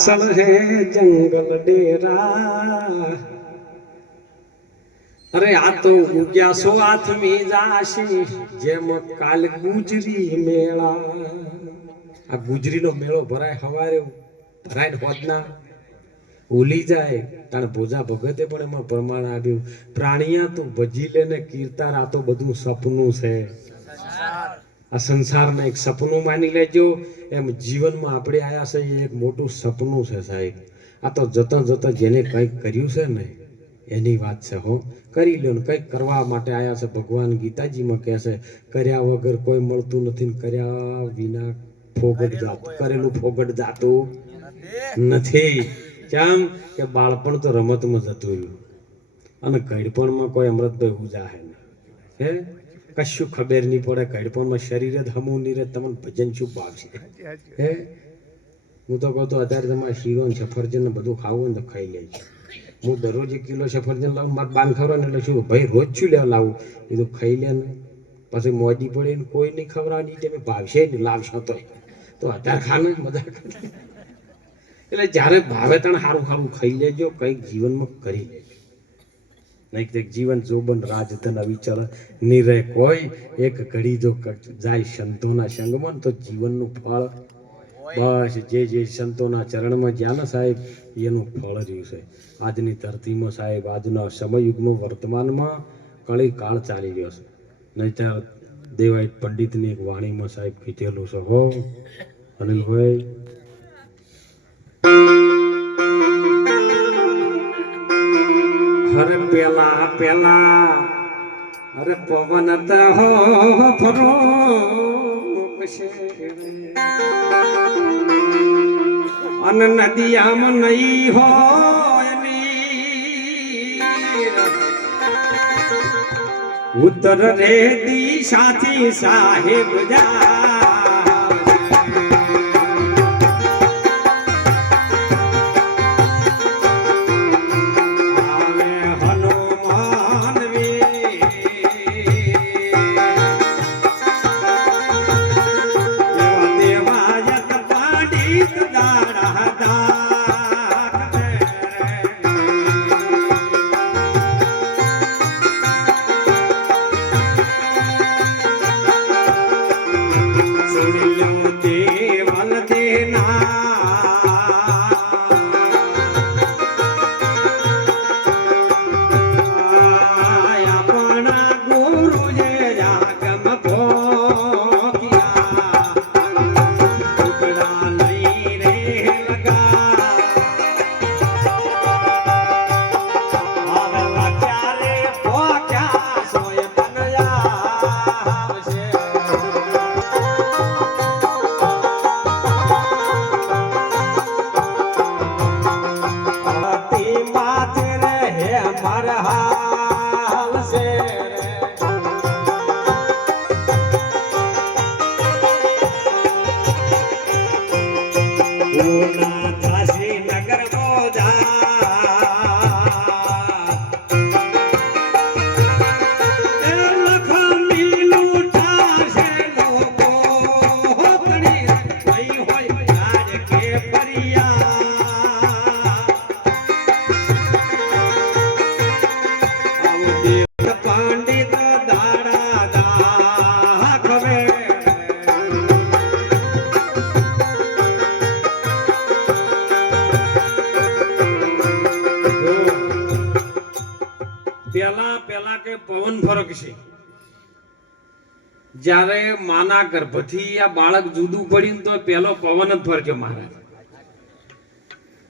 અસલ હે જંગલ ડેરા અરે આ તો ગુગ્યા સો આથમી જાશી જેમ કાલ ગુજરી મેળા આ ગુજરીનો મેળો ભરાય હવારે ભરાય હોદના ઓલી જાય તાણ ભોજા ભગતે પણ એમાં પ્રમાણ આવ્યું પ્રાણિયા તો ભજી લે ને કીર્તાર આ તો બધું સપનું છે આ સંસારને એક સપનું માની લેજો એમ જીવનમાં આપણે આયા છે એ એક મોટું સપનું છે સાહેબ આ તો જતા જતા જેને કંઈક કર્યું છે ને એની વાત છે હો કરી લ્યો ને કંઈક કરવા માટે આયા છે ભગવાન ગીતાજીમાં કહે છે કર્યા વગર કોઈ મળતું નથી કર્યા વિના ફોગટ જાતું કરેલું ફોગટ જાતું નથી કેમ કે બાળપણ તો રમતમાં જતું રહ્યું અને ઘડપણમાં કોઈ અમૃતભાઈ ઉજા હે હે કશું ખબર નહીં પડે ઘડપણમાં શરીર જ હમું નહીં રહે તમને ભજન શું ભાવશે હે હું તો કહું તો અત્યારે તમારે શીરો ને સફરજન ને બધું ખાવું ને તો ખાઈ લે છે હું દરરોજ 1 કિલો સફરજન લાવું મારે બાન ખવડાવે એટલે શું ભાઈ રોજ શું લેવા લાવું એ તો ખાઈ લે ને પછી મોજી પડે ને કોઈ નહીં ખવડાવવાની તમે ભાવશે ને લાવશો તો અત્યારે ખાને મજા એટલે જ્યારે ભાવે તને સારું સારું ખાઈ લેજો કંઈક જીવનમાં કરી લેજો નહીં કે જીવન જોબન રાજધન અવિચળ નહીં રહે કોઈ એક ઘડી જો જાય સંતોના સંગમાં તો જીવનનું ફળ બસ જે સંતોના ચરણમાં જ્યાં ને સાહેબ એનું ફળ રહ્યું છે આજની ધરતીમાં સાહેબ આજના સમયયુગમાં વર્તમાનમાં કળી કાળ ચાલી રહ્યો છે નહીંતર દેવાય પંડિતની એક વાણીમાં સાહેબ કીધેલું છે હો અનિલભાઈ અરે પેલા પેલા અરે પવન હો ફરો અન નદીયામાં નહીં હોય ઉત્તર રે દિશાથી સાહેબ જા પવન ફરક છે જ્યારે માના ગર્ભથી આ બાળક જુદું પડ્યું તો પેલો પવન જ ફરજો મહારાજ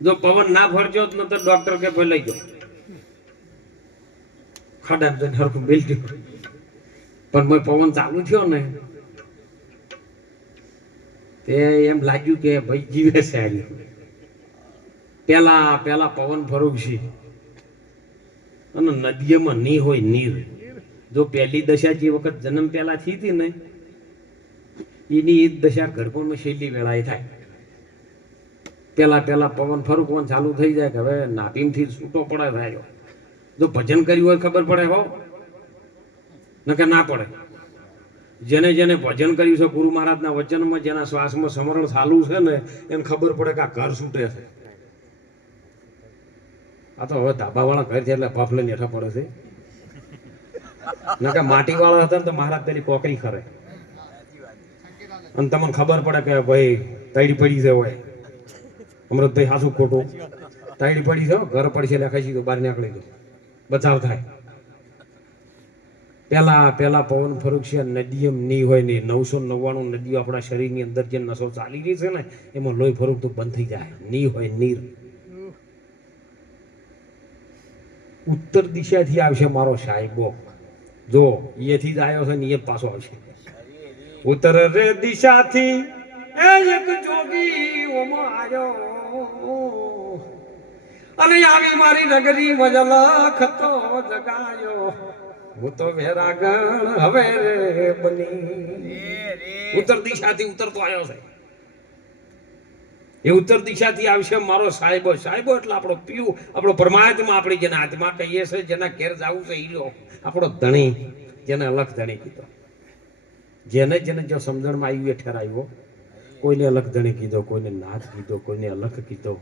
જો પવન ના ફરજો તો ડોક્ટર કે ભાઈ લઈ જાઓ ખાડા જઈને હરખું બેલજો પણ પવન ચાલુ થયો ને તે એમ લાગ્યું કે ભાઈ જીવે છે પેલા પવન ફરક છે અને નદીઓમાં નહીં હોય નીર જો પહેલી દશા જે વખત જન્મ પહેલા થઈ હતી ને એની એ દશા ગર્ભમાં છેલ્લી વેળાએ થાય પેલા પવન ફરકવાનું ચાલુ થઈ જાય કે હવે નાભીમથી છૂટો પડે થાય જો ભજન કર્યું હોય ખબર પડે હો નકે ના પડે જેને જેને ભજન કર્યું છે ગુરુ મહારાજના વચનમાં જેના શ્વાસમાં સમરણ ચાલુ છે ને એને ખબર પડે કે આ ઘર છૂટે છે આ તો હવે ધાબાવાળા ઘર છે એટલે ભફ લઈને હેઠા પડે છે. નકા માટીવાળા હતા ને તો મહારાજ પેલી કોકરી ખરે અને તમને ખબર પડે કે ભાઈ તૈડી પડી છે હોય અમૃતભાઈ હાસું ખોટું તૈડી પડી છે ઘર પડશે એટલે ખાઈ તો બહાર નીકળી દો બચાવ થાય. પેલા પવન ફરુક છે નદીએમ નહીં હોય નહીં 999 નદીઓ આપણા શરીરની અંદર જે નસો ચાલી રહી છે ને એમાં લોહી ફરુક તો બંધ થઈ જાય નહીં હોય નીર. ઉત્તર દિશાથી આવશે મારો સાહેબો જો એથી જ આવ્યો છે ને એ પાછો આવશે. ઉત્તર રે દિશાથી એક જોગી ઓમો આવ્યો અને આવી મારી નગરી મજલખ તો જગાયો હું તો વેરાગણ હવે રે બની. ઉત્તર દિશાથી ઉતરતો આવ્યો છે એ ઉત્તર દિશાથી આવશે મારો સાહેબો. સાહેબો એટલે આપણો પીવું આપણો પરમાત્મા આપણી જેના આત્મા કહીએ છે જેના ઘેર જવું છે હીરો આપણો ધણી જેને અલગ ધણી કીધો જેને જેને જો સમજણમાં આવ્યું એ ઠેરાવ્યો. કોઈને અલગ ધણી કીધો કોઈને નાથ કીધો કોઈને અલગ કીધો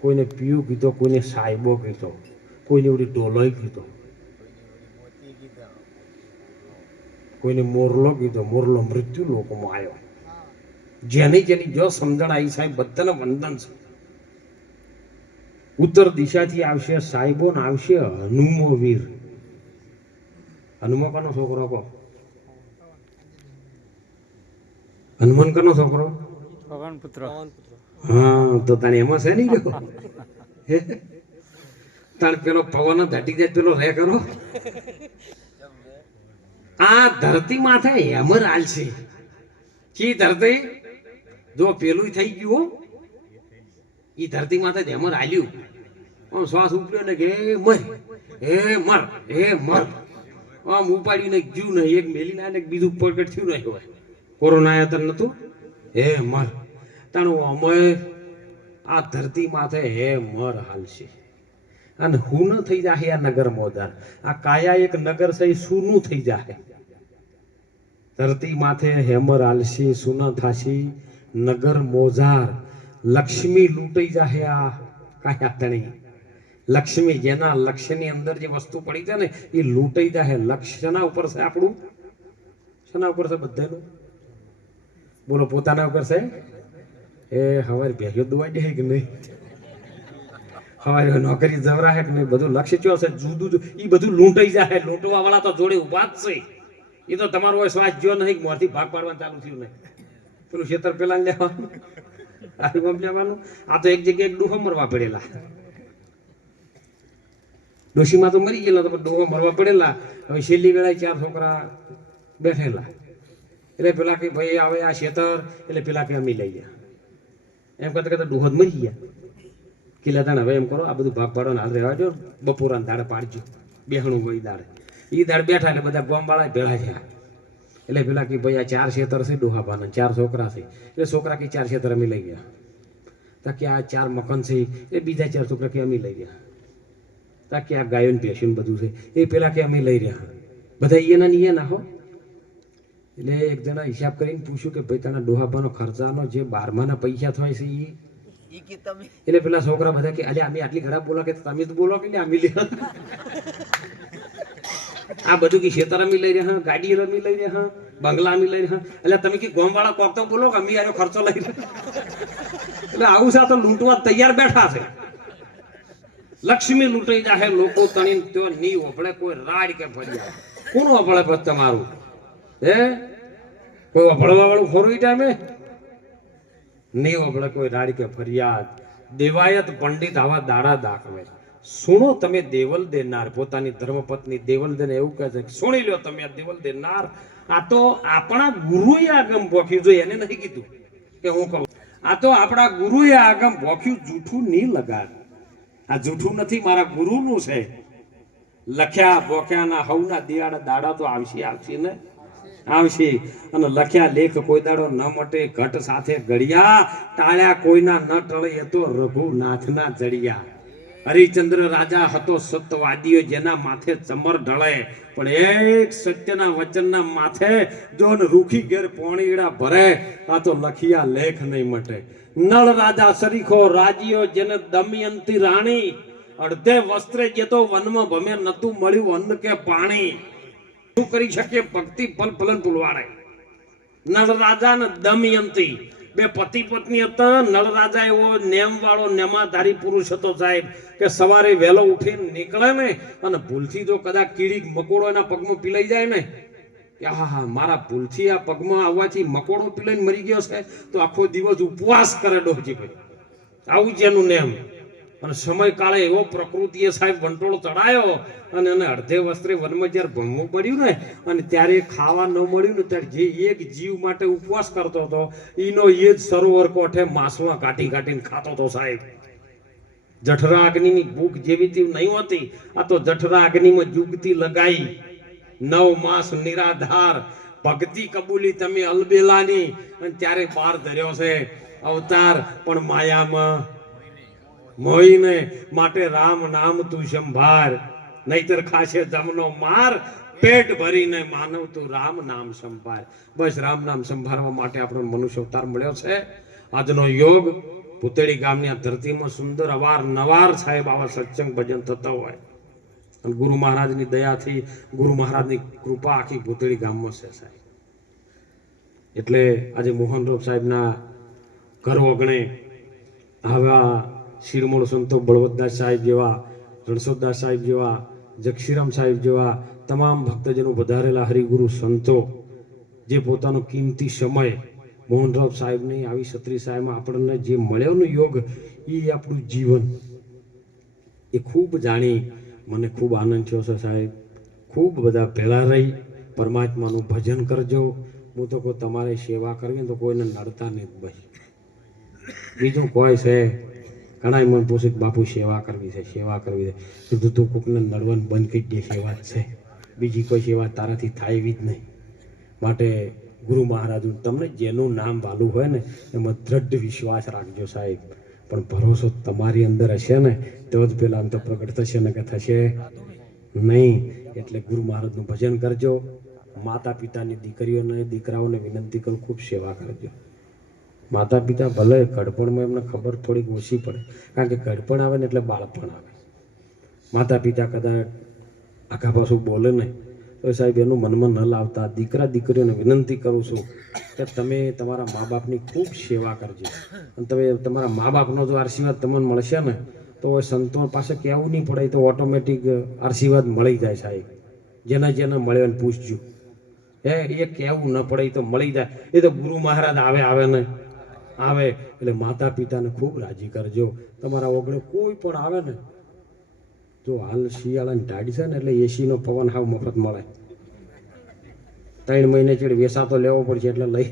કોઈને પીવું કીધો કોઈને સાહેબો કીધો કોઈને ઓલી ડોલોય કીધો કોઈને મોરલો કીધો મોરલો મૃત્યુ લોકોમાં આવ્યો. જેની જેની જો સમજણ આવી સાહેબ બધાને વંદન છે. ઉત્તર દિશાથી આવશે સાહેબો ને આવશે હનુમો વીર. હનુમો કનો છોકરો કહો હનુમાન કનો છોકરો પવન પુત્ર. હા તો તને એમાં છે નહીં રહ્યો તાણ પેલો પવન ધટી જાય પેલો રે કરો. આ ધરતી માથે હેમર આલશે કી ધરતી જો પેલું થઈ ગયું એ ધરતી માથે હેમર આલ્યું આમ શ્વાસ ઉપડ્યો ને કે મર હે મર આમ ઉપાડ્યું ને જીવ નહીં એક મેલી ના ને બીજું પ્રગટ થયું નહીં હોય. કોરોના આવ્યા તને નતું હે મર તાણું અમય આ ધરતી માથે હે મર હાલશે અને હું ન થઈ જાય આ નગર મોદાર. આ કાયા એક નગર છે સુનું થઈ જાય. ધરતી માથે હેમર હાલશી સુના થાશી નગર મોજાર. લક્ષ્મી લૂંટાઈ જાય આ કાયા તણી. લક્ષ્મી જેના લક્ષ્યની અંદર જે વસ્તુ પડી છે ને એ લૂંટાઈ જાય. લક્ષ્ય શેના ઉપર છે આપણું શેના ઉપર છે બધાનું બોલો પોતાના ઉપર છે. એ હવે ભેગો દુવાઈ દે કે નહીં હવે નોકરી જવરા હે કે નહીં બધું લક્ષ્ય ચો છે જુદું એ બધું લૂંટાઈ જાય. લૂંટવા વાળા તો જોડે ઉભા જ છે. એ તો તમારો હોય શ્વાસ જો નહીં મોરથી ભાગ પાડવાનું ચાલુ થયું નહીં પેલું ખેતર પેલા લેવાનું લેવાનું. આ તો એક જગ્યાએ ડોહો મરવા પડેલા ડોશીમાં તો મરી ગયેલા તો ડોહો મરવા પડેલા. હવે છેલ્લી વેળાએ 4 છોકરા બેઠેલા એટલે પેલા કે ભાઈ આવે આ ખેતર એટલે પેલા કે અમે લઈ ગયા એમ કરતા કરતા ડોહો જ મરી ગયા. કિલ્લા તાણ હવે એમ કરો આ બધું ભાગ પાડવાનું હાલ રહેવા જો બપોરાને દાડે પાડજો બેહણું હોય દાડે. એ દાડે બેઠા એટલે બધા ગામવાળા ભેળા થયા એટલે પેલા કે ભાઈ આ 4 ખેતર છે ડોહાબાના 4 છોકરા છે એટલે છોકરા કે 4 ખેતર અમે લઈ ગયા. તા કે આ 4 મકાન છે એ બીજા 4 છોકરા કે અમે લઈ ગયા. તા કે આ ગાયો ને ભેંસું બધું છે એ પેલા કે અમે લઈ રહ્યા બધા એના ને ના હો. એટલે એક જણા હિસાબ કરીને પૂછ્યું કે ભાઈ તને ડોહાબાનો ખર્ચાનો જે 12માના પૈસા થાય છે એટલે પેલા છોકરા બધા કે અલ્યા અમે આટલી ખરાબ બોલો કે તમે જ બોલો કે અમે લઈ આ બધું કે ખેતર અમે લઈ રહ્યા ગાડી અમે લઈ રહ્યા બંગલા અમે લઈ રહ્યા એટલે તમે કે ગામ વાળા કોક તો બોલો કે અમે આનો ખર્ચો લઈ રહ્યા. એટલે આવું છે તો લૂંટવા તૈયાર બેઠા છે. લક્ષ્મી લૂંટાઈ જાય લોકો તણી તો નહીં ઓપડે કોઈ રાડ કે ફરિયાદ કોનું ઓપડે પછી તમારું હે કોઈ ઓપડવા વાળું ખોરું ટાઈમે નહીં ઓપડે કોઈ રાડ કે ફરિયાદ. દેવાયત પંડિત આવા દાડા દાખવે. સુણો તમે દેવલ દેનાર. પોતાની ધર્મપત્ની દેવલ દેને એવું કહે છે સુણી લો તમે આ દેવલ દેનાર. આ તો આપણા ગુરુએ આગમ ભોખ્યું જો એને નથી કીધું કે હું કહું. આ તો આપણા ગુરુએ આગમ ભોખ્યું જૂઠું નહીં લગાડ. આ જૂઠું નથી મારા ગુરુનું છે. લખ્યા ભોખ્યાના હવના દિયાળા દાડા તો આવશે ને આવશે. અને લખ્યા લેખ કોઈ દાડો ન મટે ઘટ સાથે ઘડિયા ટાળ્યા કોઈના ન ટળે એ તો રઘુનાથના જડિયા. હરિચંદ્ર રાજા હતો સત્યવાદીઓ જેના માથે ચમર ઢળે પણ એક સત્યના વચનના માથે જો રૂખી ઘેર પોણીડા ભરે આ તો લખિયા લેખ નહીં મટે. નળ રાજા સરીખો રાજીઓ જેને દમયંતી રાણી અડધે વસ્ત્રે જતો વનમાં ભમે નતું મળ્યું અન્ન કે પાણી શું કરી શકે ભક્તિ ફલ ફલન પુલવાડે નળ રાજા ને દમયંતી બે પતિ પત્ની હતા નળ રાજા એવો નેમ વાળો નેમાધારી પુરુષ હતો સાહેબ કે સવારે વહેલો ઉઠીને નીકળે ને અને ભૂલથી જો કદાચ કીડી મકોડો એના પગમાં પીલાઈ જાય ને હા મારા ભૂલથી આ પગમાં આવવાથી મકોડો પીલાઈને મરી ગયો છે તો આખો દિવસ ઉપવાસ કરે ડોહજી ભાઈ આવું જ એનું નેમ અને સમય કાળે એવો પ્રકૃતિએ સાહેબ વંટોળ ચડાયો અને એને અડધે વસ્ત્રે વનમાં જ્યારે ભમવું પડ્યું ને અને ત્યારે ખાવા ન મળ્યું ને ત્યારે જે એક જીવ માટે ઉપવાસ કરતો હતો એનો એ જ સરોવર કોઠે માંસમાં કાઢીને ખાતો હતો સાહેબ જઠરા અગ્નિની ભૂખ જેવી તેવી નહીં હોતી આ તો જઠરા અગ્નિમાં જુગતી લગાઈ 9 માસ નિરાધાર ભક્તિ કબૂલી તમે અલબેલાની અને ત્યારે બાર ધર્યો છે અવતાર પણ માયામાં મોહીને માટે રામ નામ તું સંભાર નહીતર ખાશે જમનો માર પેટ ભરીને માનવ તું રામ નામ સંભાર બસ રામ નામ સંભાળવા માટે આપણો મનુષ્ય અવતાર મળ્યો છે આજનો યોગ ભૂતેડી ગામની આ ધરતીમાં સુંદર અવારનવાર સાહેબ આવા સત્સંગ ભજન થતા હોય અને ગુરુ મહારાજની દયાથી ગુરુ મહારાજની કૃપા આખી ભૂતેડી ગામમાં છે સાહેબ એટલે આજે મોહનરૂપ સાહેબના ઘર ઓગણે આવા શિરમોળ સંતો બળવતદાસ સાહેબ જેવા રણછોડદાસ સાહેબ જેવા જક્ષીરામ સાહેબ જેવા તમામ ભક્તજનો વધારેલા હરિગુરુ સંતો જે પોતાનો કિંમતી સમય મોહનરાવ સાહેબની આવી છત્રી સાહેબમાં આપણને જે મળ્યોનો યોગ એ આપણું જીવન એ ખૂબ જાણી મને ખૂબ આનંદ થયો છે સાહેબ ખૂબ બધા ભેળા રહી પરમાત્માનું ભજન કરજો હું તો કોઈ તમારે સેવા કરવી તો કોઈને નડતા નહીં ભાઈ બીજું કોઈ છે ઘણા મને પૂછે કે બાપુ સેવા કરવી છે કીધું તું કોકને નડવાનું બંધ કરી દે સેવા જ છે બીજી કોઈ સેવા તારાથી થાય એવી જ નહીં માટે ગુરુ મહારાજ તમને જેનું નામ વાલું હોય ને એમાં દ્રઢ વિશ્વાસ રાખજો સાહેબ પણ ભરોસો તમારી અંદર હશે ને તો જ પેલા અંત પ્રગટ થશે ને કે થશે નહીં એટલે ગુરુ મહારાજનું ભજન કરજો માતા પિતાની દીકરીઓને દીકરાઓને વિનંતી કરું ખૂબ સેવા કરજો માતા પિતા ભલે ઘડપણમાં એમને ખબર થોડીક ઓછી પડે કારણ કે ઘડપણ આવે ને એટલે બાળપણ આવે માતા પિતા કદાચ આખા પાછું બોલે નહીં તો સાહેબ એનું મનમાં ન લાવતા દીકરા દીકરીઓને વિનંતી કરું છું કે તમે તમારા મા બાપની ખૂબ સેવા કરજો અને તમે તમારા મા બાપનો જો આશીર્વાદ તમને મળશે ને તો સંતો પાસે કહેવું નહીં પડે તો ઓટોમેટિક આશીર્વાદ મળી જાય સાહેબ જેને મળ્યો એને પૂછજો એ કહેવું ન પડે તો મળી જાય એ તો ગુરુ મહારાજ આવે એટલે માતા પિતાને ખૂબ રાજી કરજો તમારા ઓગણે કોઈ પણ આવે ને જો હાલ શિયાળાની ઢાઢ છે ને એટલે એસીનો પવન હાવ મફત મળે 3 મહિને ચેડ વેસાતો લેવો પડશે એટલે લઈ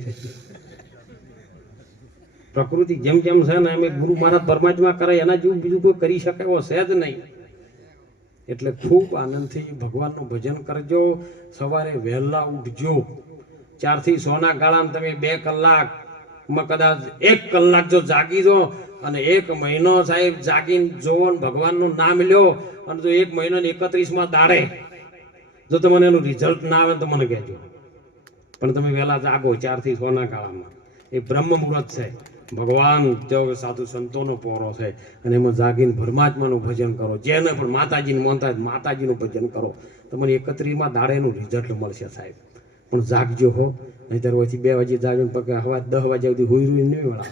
પ્રકૃતિ જેમ છે ને એમ ગુરુ મહારાજ પરમાત્મા કરે એના જેવું બીજું કોઈ કરી શકે એવો છે જ નહીં એટલે ખૂબ આનંદથી ભગવાનનું ભજન કરજો સવારે વહેલા ઉઠજો 4 થી 6 ના ગાળામાં તમે 2 કલાકમાં કદાચ 1 કલાક જો જાગી દો અને 1 મહિનો સાહેબ જાગીને જોવો ને ભગવાનનું નામ લ્યો અને જો 1 મહિનો 31માં દાડે જો તમને એનું રિઝલ્ટ ના આવે તો મને કહેજો પણ તમે વહેલા જાગો 4 થી 6 ના ગાળામાં એ બ્રહ્મ મુહૂર્ત છે ભગવાન જો સાધુ સંતોનો પોરો છે અને એમાં જાગીને પરમાત્માનું ભજન કરો જેને પણ માતાજીને માનતા માતાજીનું ભજન કરો તમને 31માં દાડેનું રિઝલ્ટ મળશે સાહેબ પણ જાગજો હો નહીંતર ઓછી 2 વાગે જાગીને પગે હવા 10 વાગ્યા સુધી હુઈ નહીં વળા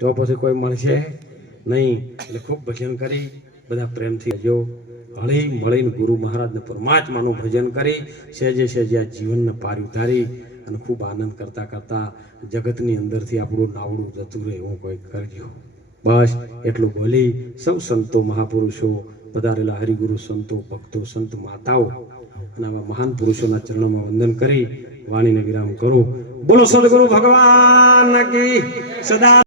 તો પછી કોઈ મળશે નહીં એટલે ખૂબ ભજન કરી બધા પ્રેમથી જો હળી મળીને ગુરુ મહારાજને પરમાત્માનું ભજન કરી સહેજે આ જીવનને પાર ઉતારી અને ખૂબ આનંદ કરતા જગતની અંદરથી આપણું નાવડું જતું રહે એવું કોઈ કરજો બસ એટલું બોલી સૌ સંતો મહાપુરુષો પધારેલા હરિગુરુ સંતો ભક્તો સંત માતાઓ અને આવા મહાન પુરુષોના ચરણોમાં વંદન કરી વાણીને વિરામ કરો બોલો સદગુરુ ભગવાન કી સદા